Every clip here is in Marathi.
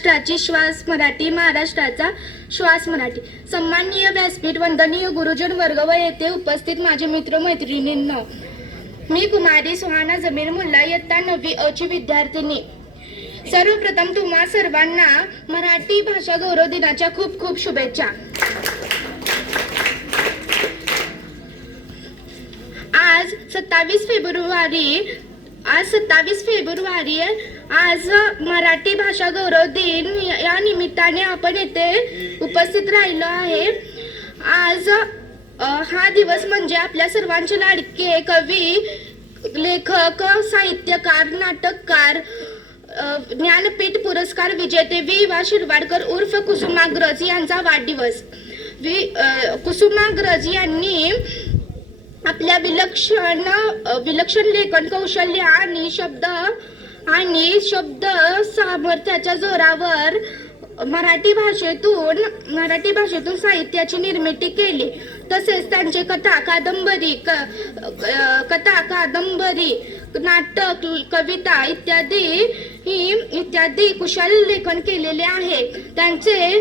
राष्ट्राची श्वास मराठी, महाराष्ट्राचा श्वास मराठी. सन्माननीय व्यासपीठ, वंदनीय गुरुजन वर्ग व येथे उपस्थित माझे मित्र मैत्रिणींनो, मी कुमारी सुहाना जमीर मुल्ला, इयत्ता 9वी अ ची विद्यार्थिनी. सर्वप्रथम तुम्हा सर्वांना मराठी भाषा गौरव दिनाच्या खूप खूप शुभेच्छा. आज 27 फेब्रुवारी आज मराठी भाषा गौरव दिन या निमित्ताने आपण येथे उपस्थित राहिलो आहे. आज हा दिवस म्हणजे आपल्या सर्वांचे लाडके कवी, लेखक, साहित्यकार, नाटककार, ज्ञानपीठ पुरस्कार विजेते वि. शिरवाडकर उर्फ कुसुमाग्रज यांचा वाढदिवस. कुसुमाग्रज यांनी आपल्या विलक्षण लेखन कौशल्य आणि शब्द सामर्थ्याच्या जोरावर मराठी भाषेतून साहित्याची निर्मिती केली. तसेच त्यांचे कथा, कादंबरी, नाटक, कविता इत्यादी कुशल लेखन केलेले आहे. त्यांचे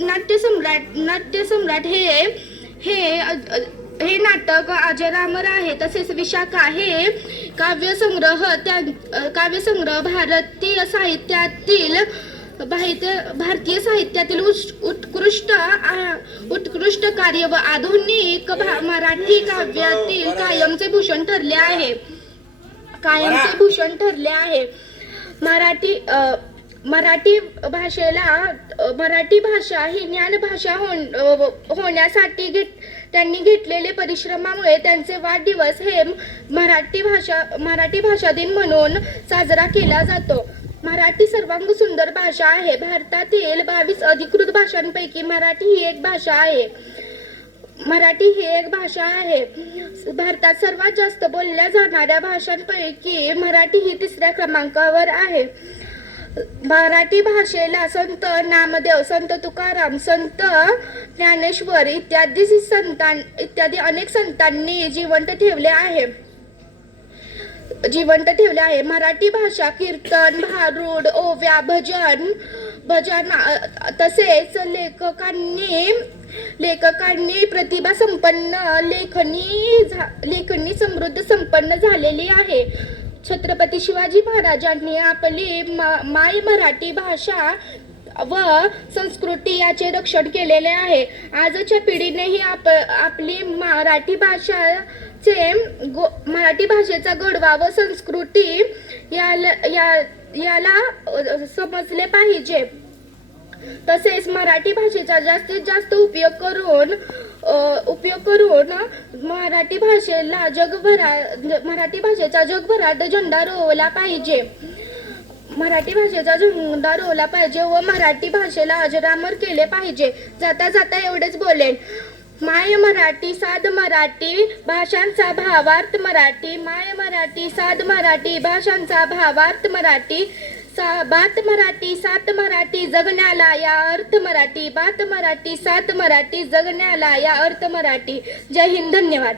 नाट्यसम्राट हे नाटक अजरामर आहे. तसेच विशाखा हे काव्यसंग्रह भारतीय साहित्यातील उत्कृष्ट कार्य व आधुनिक मराठी काव्यातील कायमचे भूषण ठरले आहे. मराठी भाषा ही ज्ञान भाषा होण्यासाठी त्यांनी घेतलेले परिश्रमामुळे त्यांचे वाढदिवस हे मराठी भाषा दिन म्हणून साजरा केला जातो. मराठी सर्वांग सुंदर भाषा आहे. भारतातील 22 अधिकृत भाषांपैकी मराठी ही एक भाषा आहे. भारतात सर्वात जास्त बोलल्या जाणाऱ्या भाषांपैकी मराठी ही 3ऱ्या क्रमांकावर आहे. मराठी भाषेला संत नामदेव, संत तुकाराम, संत ज्ञानेश्वर इत्यादी अनेक संतांनी जिवंत ठेवले आहे. मराठी भाषा कीर्तन, भारुड, ओव्या, भजन तसेच लेखकांनी प्रतिभा संपन्न लेखनी समृद्ध संपन्न झालेली आहे. छत्रपती शिवाजी महाराजांनी आपली माय मराठी भाषा व संस्कृती याचे रक्षण केलेले आहे. आजच्या पिढीनेही आपली मराठी भाषेचा गोडवा व संस्कृती याला समजले पाहिजे. तसेच मराठी भाषेचा जास्तीत जास्त उपयोग करून मराठी भाषेचा जगभरात झेंडा रोवला पाहिजे. व मराठी भाषेला अजरामर केले पाहिजे. जाता एवढेच बोलेन. माय मराठी, साध मराठी, भाषांचा भावार्थ मराठी. माय मराठी, साध मराठी, भाषांचा भावार्थ मराठी. बात मराठी, सात मराठी, जगण्याला या अर्थ मराठी. बात मराठी, सात मराठी, जगण्याला या अर्थ मराठी. जय हिंद, धन्यवाद.